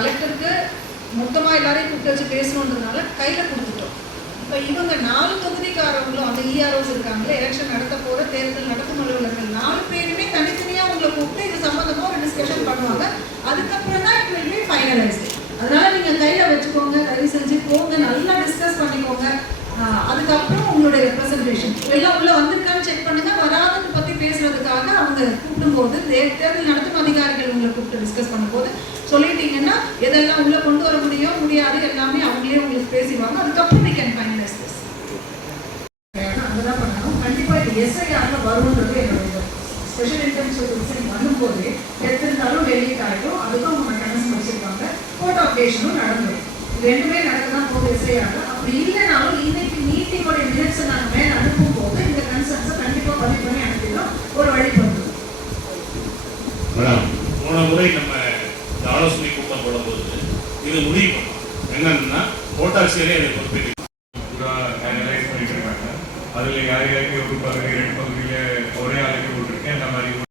கலெக்டருக்கு மொத்தமாக எல்லாரையும் கூப்பிட்டு வச்சு பேசணுன்றதுனால கையில் கொடுத்துட்டோம். இப்போ இவங்க 4 தொகுதிக்காரவங்களும் அந்த இஆர்ஓஸ் இருக்காங்களே, எலெக்ஷன் நடத்த போகிற தேர்தல் நடத்தும் அலுவலர்கள் 4 பேருமே தனித்தனியாக உங்களை கூப்பிட்டு இது சம்மந்தமாக ஒரு டிஸ்கஷன் பண்ணுவாங்க. அதுக்கப்புறம் தான் இட் வில் பி ஃபைனலைஸ்டு. அதனால நீங்கள் கையில் வச்சுக்கோங்க, தயவு செஞ்சு போங்க, நல்லா டிஸ்கஸ் பண்ணிக்கோங்க. அதுக்கப்புறம் உங்களுடைய ரெப்ரசன்டேஷன் எல்லாம் உள்ள வந்திருக்கான்னு செக் பண்ணுங்க. வராததை பற்றி பேசுறதுக்காக அவங்க கூப்பிடும்போது தேர்தல் நடத்தும் அதிகாரிகள் உங்களை கூப்பிட்டு டிஸ்கஸ் பண்ணும்போது சொல்லிட்டீங்கன்னா எதெல்லாம் உள்ள கொண்டு வர முடியும் முடியாது எல்லாமே அவங்களே உங்களுக்கு பேசிடுவாங்க. அதுக்கப்புறம் we can finalize this. அதுதான் பண்ணணும். கண்டிப்பாக இது எஸ்ஐஆர்ல வரும்ன்றது என்னுடைய ஸ்பெஷல் இன்டென்சிவ் லிசனிங் வரும்போது எடுத்திருந்தாலும் டெலிட் ஆகிடும். அதுக்கும் அவங்க மெக்கானிசம் வச்சிருக்காங்க. கோர்ட் ஆஃப் டேஷனும் நடந்துடும். ரெண்டுமே நடக்கதான் போகுது எஸ்ஐஆர்ல. அப்படி இல்லைனாலும் இன்னைக்கு மீட்டிங்கோடைய மினிட்ஸை நாங்கள் மேலே அனுப்பும் போது இந்த கன்சர்ன்ஸை கண்டிப்பாக பதிவு பண்ணி அனுப்பிடுறோம். ஒரு வழி பண்ணுறோம். மேடம், போன முறை நம்ம இந்த ஆலோசனை கூட்டம் போடும்போது இது முடிவு பண்ணோம். என்னன்னா கோட்டாட்சியரே அதை பொறுப்பேற்று அனலைஸ் பண்ணிட்டு இருக்காங்க. அதில் யார் யாருக்கு ஒரு பகுதி 2 பகுதியில் ஒரே ஆளுக்கு போட்டிருக்கேன் அந்த மாதிரி